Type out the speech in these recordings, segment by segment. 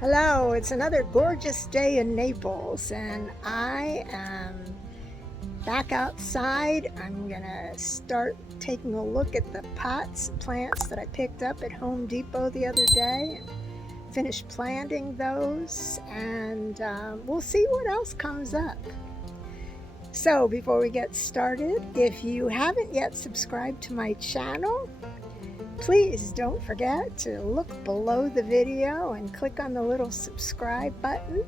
Hello, it's another gorgeous day in Naples, and I am back outside. I'm gonna start taking a look at the plants that I picked up at Home Depot the other day and finish planting those, and we'll see what else comes up. So before we get started, if you haven't yet subscribed to my channel, please don't forget to look below the video and click on the little subscribe button.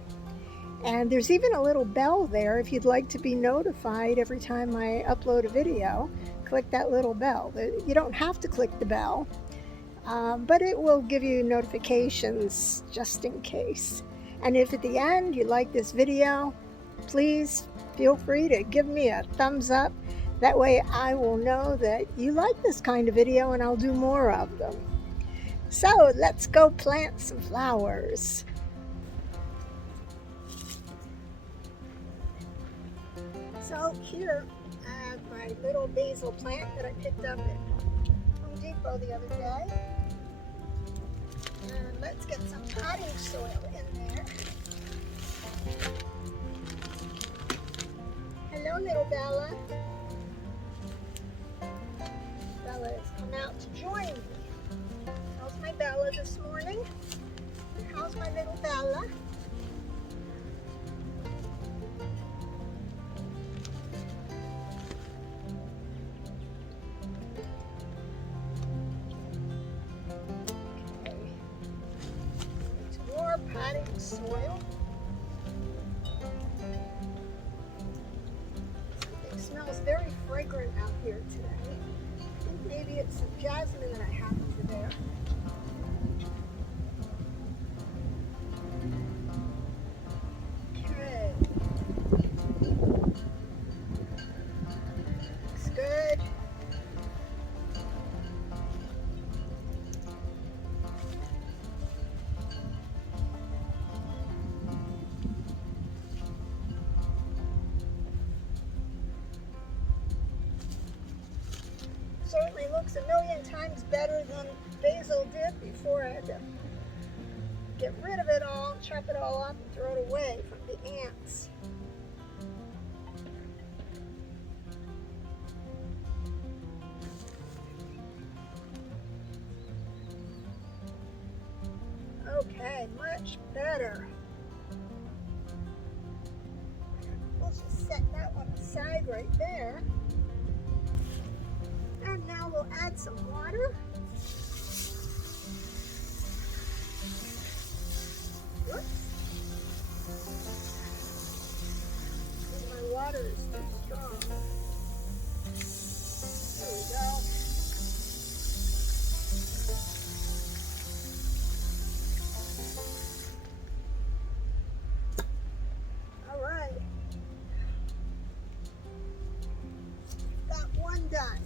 And there's even a little bell there if you'd like to be notified every time I upload a video. Click that little bell. You don't have to click the bell, but it will give you notifications just in case. And if at the end you like this video, please feel free to give me a thumbs up. That way I will know that you like this kind of video and I'll do more of them. So let's go plant some flowers. So here I have my little basil plant that I picked up at Home Depot the other day. And let's get some potting soil in there. Hello, little Bella. Bella has come out to join me. How's my Bella this morning? How's my little Bella? Okay. Some more potting soil. Something smells very fragrant out here today. I think maybe it's some jasmine that I have over there. Okay. Looks good. Certainly looks a million times better than basil did before. I had to get rid of it all, chop it all up, and throw it away from the ants. Okay, much better. We'll just set that one aside right there. And now we'll add some water. Whoops. My water is too strong. There we go. All right. Got one done.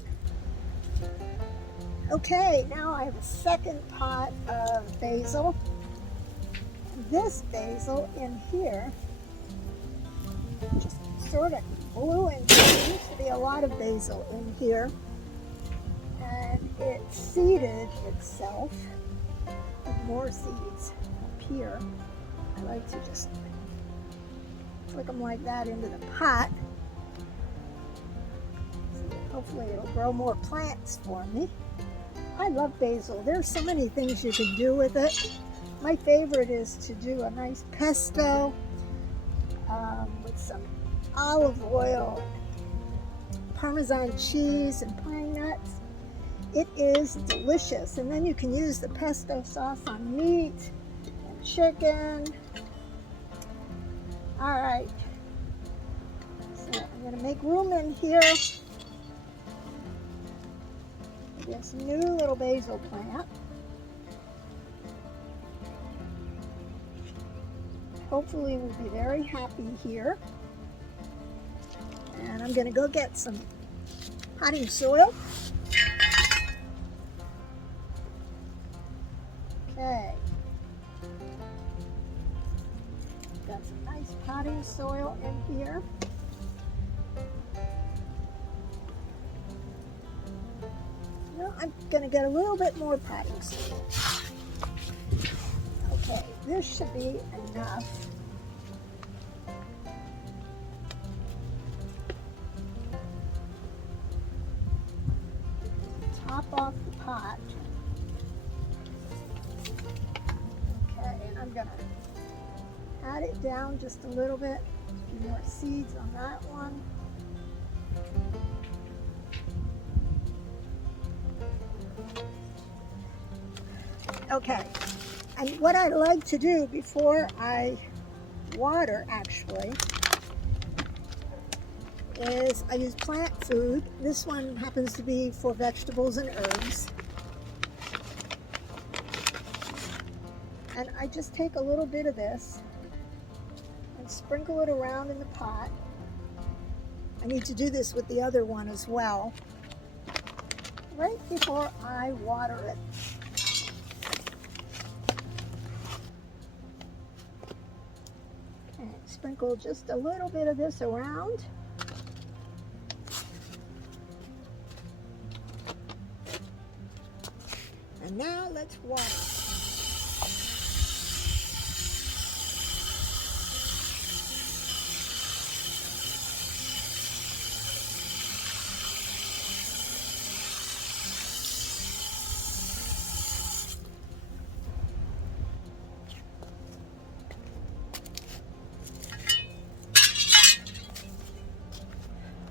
Okay, now I have a second pot of basil. This basil in here just sort of blew into. There used to be a lot of basil in here, and it seeded itself with more seeds up here. I like to just flick them like that into the pot. Hopefully it'll grow more plants for me. I love basil. There's so many things you can do with it. My favorite is to do a nice pesto with some olive oil, Parmesan cheese, and pine nuts. It is delicious. And then you can use the pesto sauce on meat and chicken. All right. So I'm going to make room in here. This new little basil plant. Hopefully we'll be very happy here. And I'm going to go get some potting soil. Okay. Got some nice potting soil in here. No, I'm going to get a little bit more potting soil. Okay, this should be enough. Top off the pot. Okay, and I'm gonna add it down just a little bit. A few more seeds on that one. Okay, and what I like to do before I water actually is I use plant food. This one happens to be for vegetables and herbs. And I just take a little bit of this and sprinkle it around in the pot. I need to do this with the other one as well, right before I water it. Okay, sprinkle just a little bit of this around. And now let's water.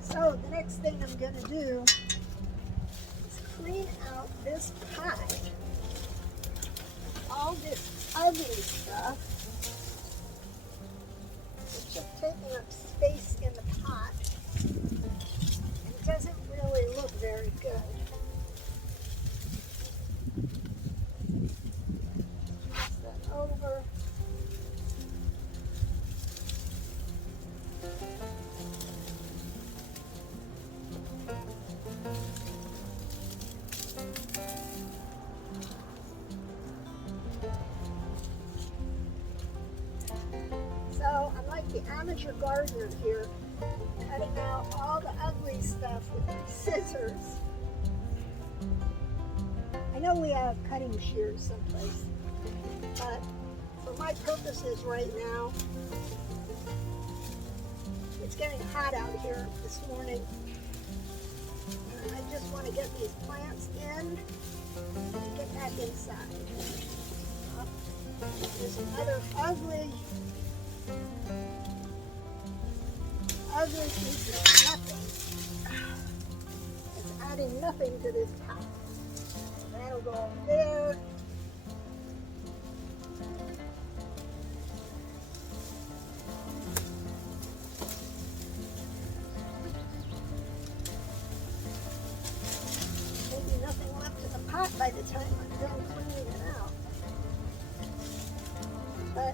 So the next thing I'm going to do is clean out this pot. All this ugly stuff. It's just taking up space in the pot. And it doesn't really look very good. Pass that over. So I'm like the amateur gardener here, cutting out all the ugly stuff with my scissors. I know we have cutting shears someplace, but for my purposes right now, it's getting hot out here this morning. And I just want to get these plants in and get back inside. There's another ugly piece of nothing. It's adding nothing to this pot. That'll go over there. Maybe nothing left in the pot by the time I'm done cleaning it out. But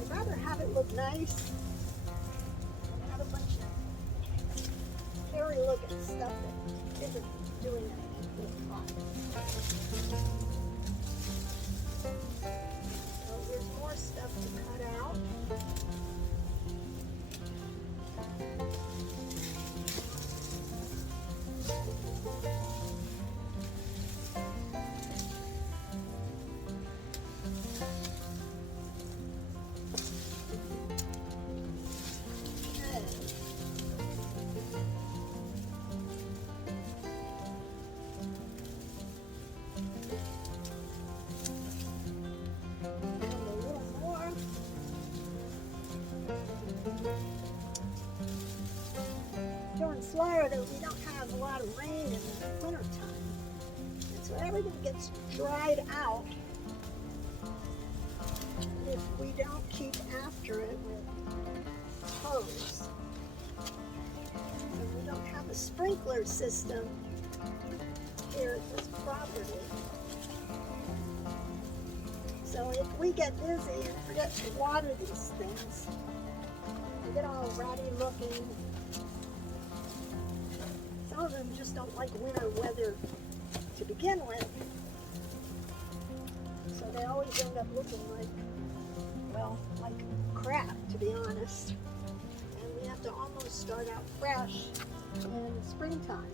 I'd rather have it look nice than have a bunch of hairy looking stuff that isn't doing anything to the pot. So there's more stuff to cut out. In Florida, we don't have a lot of rain in the winter time, and so everything gets dried out if we don't keep after it with hose. And we don't have a sprinkler system here at this property. So if we get busy and forget to water these things, they get all ratty looking. Some of them just don't like winter weather to begin with. So they always end up looking like, well, like crap, to be honest. And we have to almost start out fresh in springtime.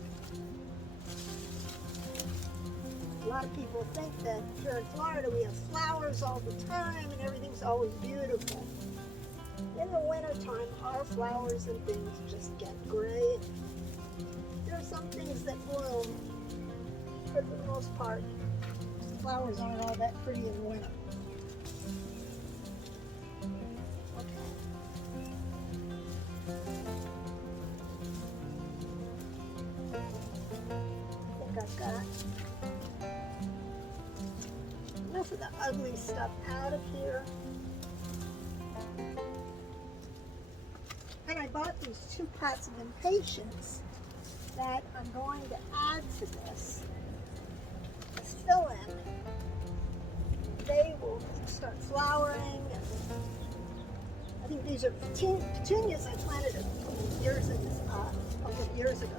A lot of people think that here in Florida we have flowers all the time and everything's always beautiful. In the wintertime, our flowers and things just get gray. There are some things that bloom, but for the most part, flowers aren't all that pretty in winter. I think I've got enough of the ugly stuff out of here. And I bought these 2 pots of impatiens that I'm going to add to this as fill-in. They will start flowering. And I think these are petunias I planted a couple of years ago.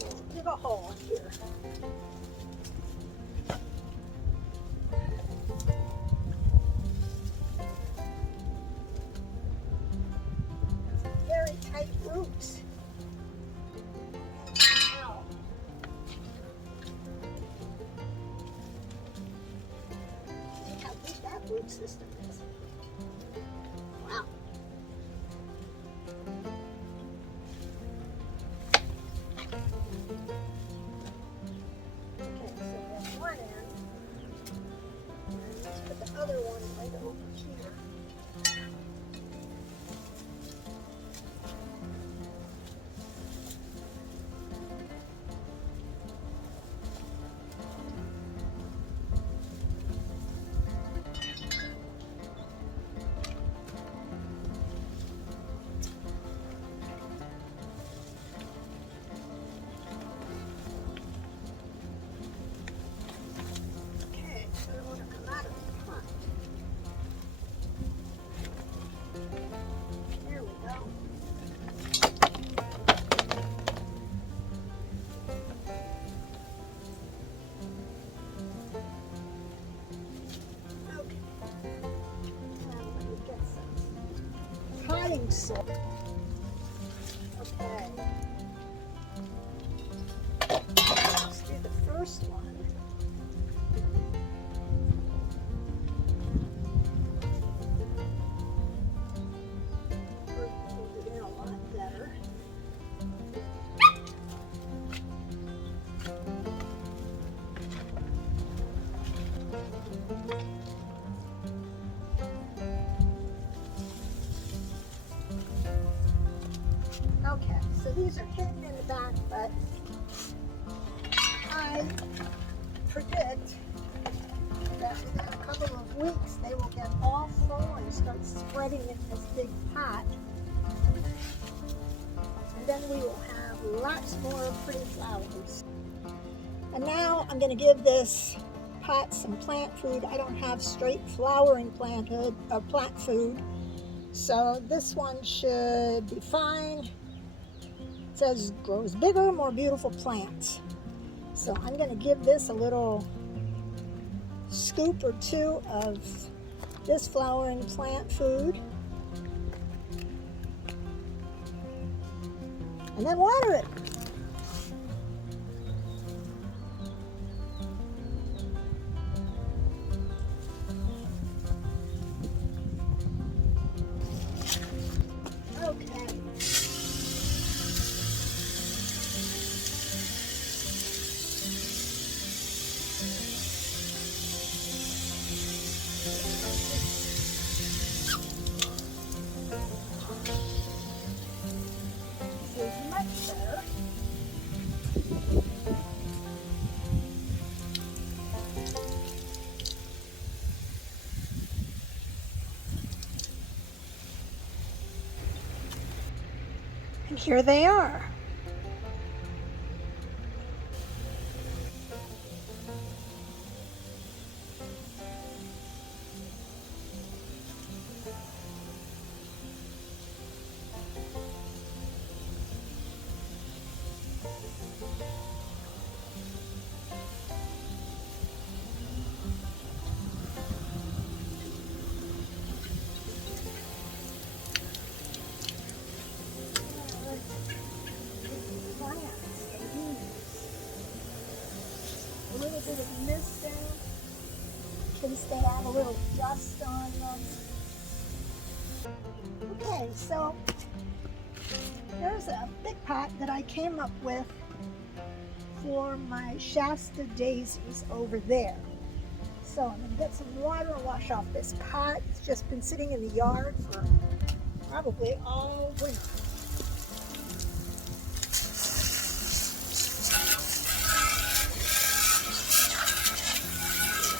We'll dig a hole in here. Very tight roots. Wow. See how big that root system is. Wow. Okay, so that's one end. And let's put the other one right over here. Soil. Okay. Let's do the first one. Hold it in a lot better. Okay, so these are hidden in the back, but I predict that within a couple of weeks they will get all full and start spreading in this big pot. And then we will have lots more pretty flowers. And now I'm going to give this pot some plant food. I don't have straight flowering plant food, so this one should be fine. It says grows bigger, more beautiful plants. So I'm going to give this a little scoop or 2 of this flowering plant food. And then water it. Okay. And here they are. case they have a little dust on them. Okay, so there's a big pot that I came up with for my Shasta daisies over there. So I'm going to get some water and wash off this pot. It's just been sitting in the yard for probably all winter.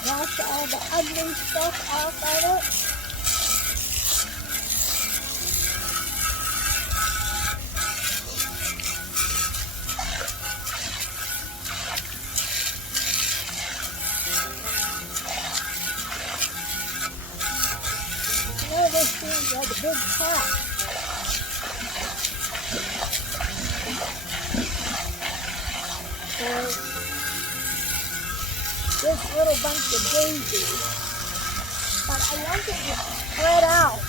Wash all the ugly stuff off of it. This seems like a big pot. For this little bunch of daisies. But I want it to spread out.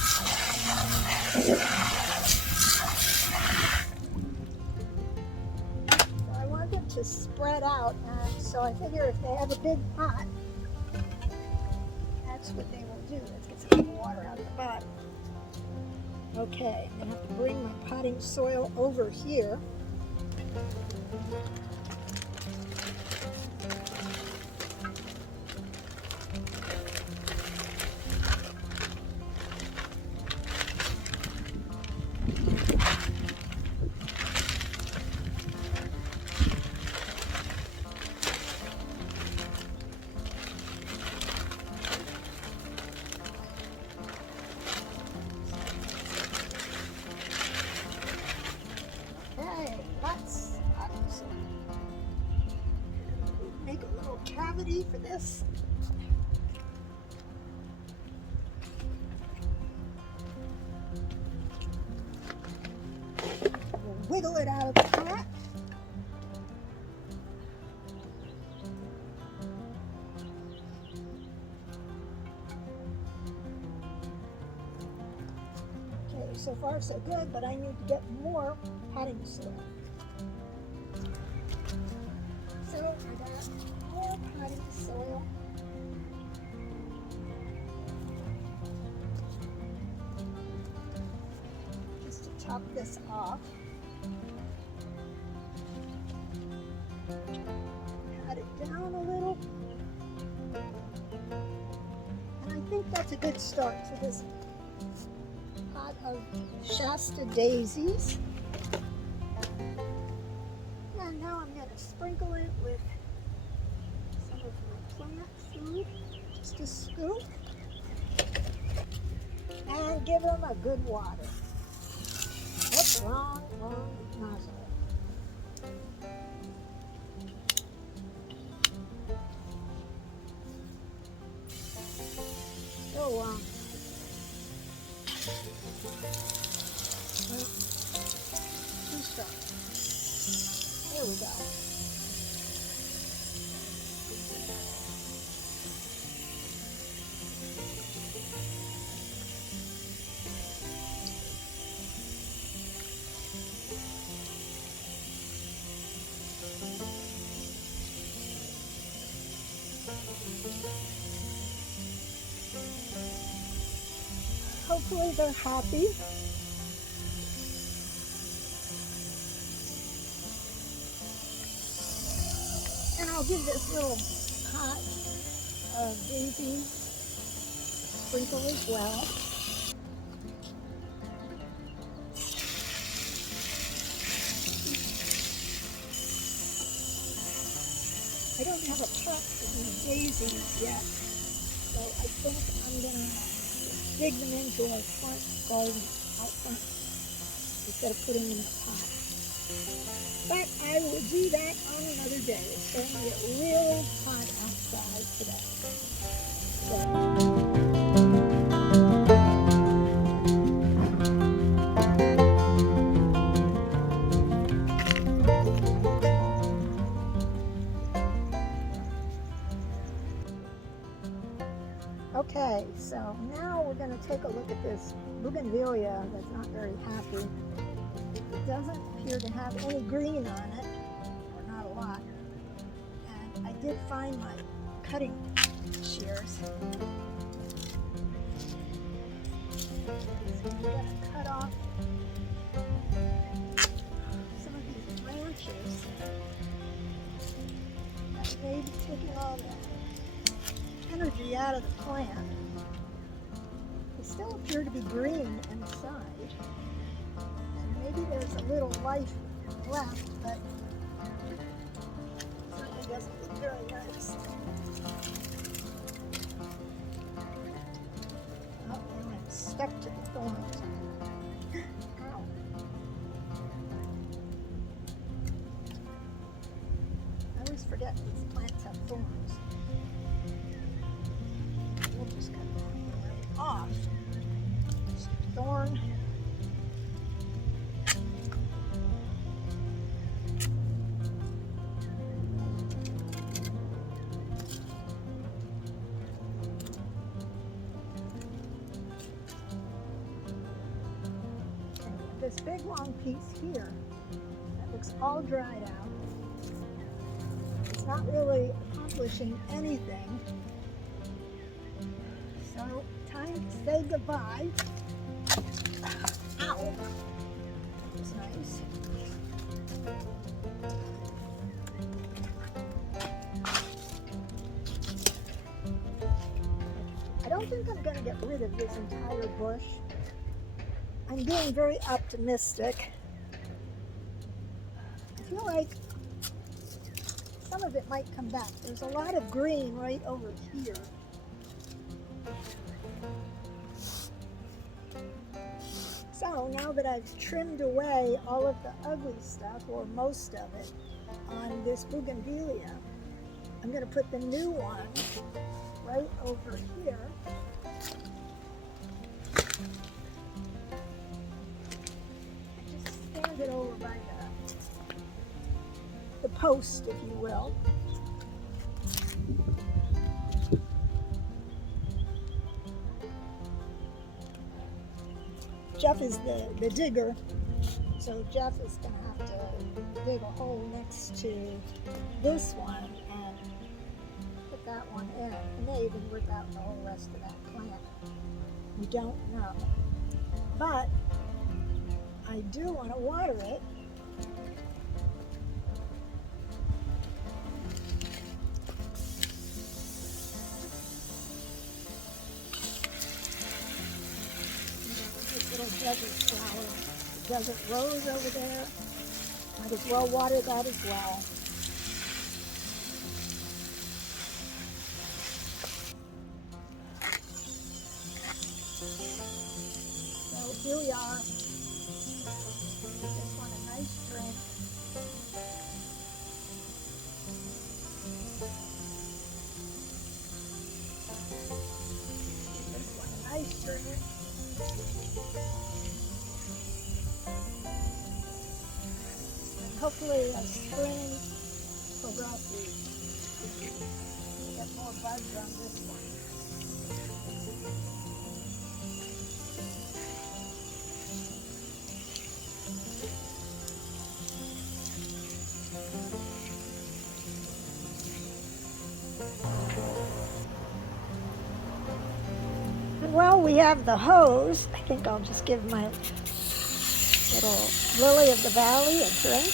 So I want it to spread out, and so I figure if they have a big pot, that's what they will do. Let's get some water out of the bottom. Okay, I'm going to have to bring my potting soil over here. Make a little cavity for this. We'll wiggle it out of the pot. Okay, so far so good, but I need to get more potting soil. So I got more potting soil. Just to top this off. Pat it down a little. And I think that's a good start to this pot of Shasta daisies. And now I'm going to sprinkle it with some of my plant food, just a scoop, and give them a good water. Oops, wrong nozzle. Still wrong. Well, too strong. There we go. Hopefully they're happy. And I'll give this little pot of daisies a sprinkle as well. I don't have a pot for these daisies yet, so I think I'm going to dig them into our front garden out front instead of putting them in a pot. But I will do that on another day. It's going to get really hot outside today. Okay, so now we're going to take a look at this bougainvillea that's not very happy. It doesn't appear to have any green on it, or not a lot. And I did find my cutting shears. So I'm going to cut off some of these branches that may be taking all the energy out of the plant. They still appear to be green inside. And maybe there's a little life left, but it certainly doesn't look very nice. Oh, and I'm stuck to the thorns. Ow. I always forget these plants have thorns. We'll just cut that right off. Thorn. This big long piece here that looks all dried out. It's not really accomplishing anything. So time to say goodbye. Ow! That was nice. I don't think I'm going to get rid of this entire bush. I'm being very optimistic. I feel like some of it might come back. There's a lot of green right over here. So now that I've trimmed away all of the ugly stuff, or most of it, on this bougainvillea, I'm going to put the new one right over here. Stand it over by the post, if you will. Jeff is the digger, so Jeff is going to have to dig a hole next to this one and put that one in. He may even rip out the whole rest of that plant. We don't know. But I do want to water it. This little desert flower, the desert rose over there. Might as well water that as well. So here we are. Just want a nice drink. Just want a nice drink. And hopefully a spring progresses. We'll get more buds on this one. Well, we have the hose. I think I'll just give my little lily of the valley a drink.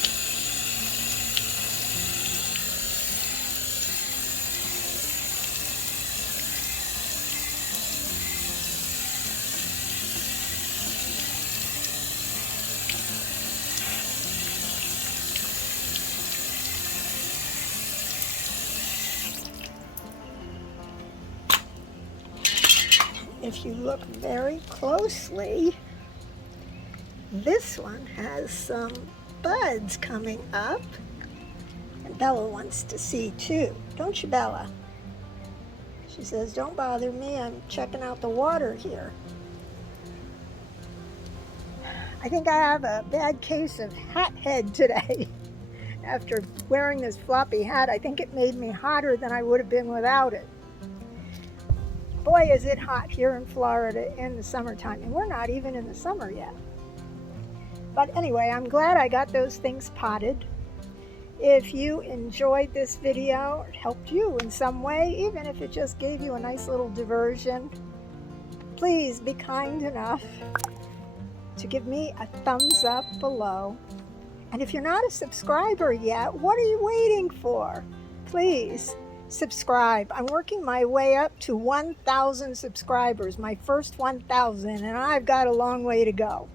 If you look very closely, this one has some buds coming up. And Bella wants to see too. Don't you, Bella? She says, don't bother me, I'm checking out the water here. I think I have a bad case of hat head today. After wearing this floppy hat, I think it made me hotter than I would have been without it. Boy, is it hot here in Florida in the summertime, and we're not even in the summer yet. But anyway, I'm glad I got those things potted. If you enjoyed this video, it helped you in some way, even if it just gave you a nice little diversion, please be kind enough to give me a thumbs up below. And if you're not a subscriber yet, what are you waiting for? Please subscribe. I'm working my way up to 1,000 subscribers, my first 1,000, and I've got a long way to go.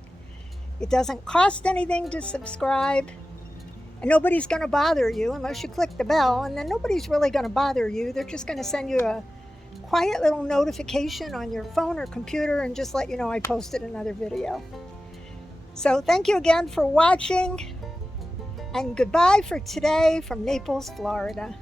It doesn't cost anything to subscribe, and nobody's going to bother you unless you click the bell, and then nobody's really going to bother you. They're just going to send you a quiet little notification on your phone or computer and just let you know I posted another video. So thank you again for watching, and goodbye for today from Naples, Florida.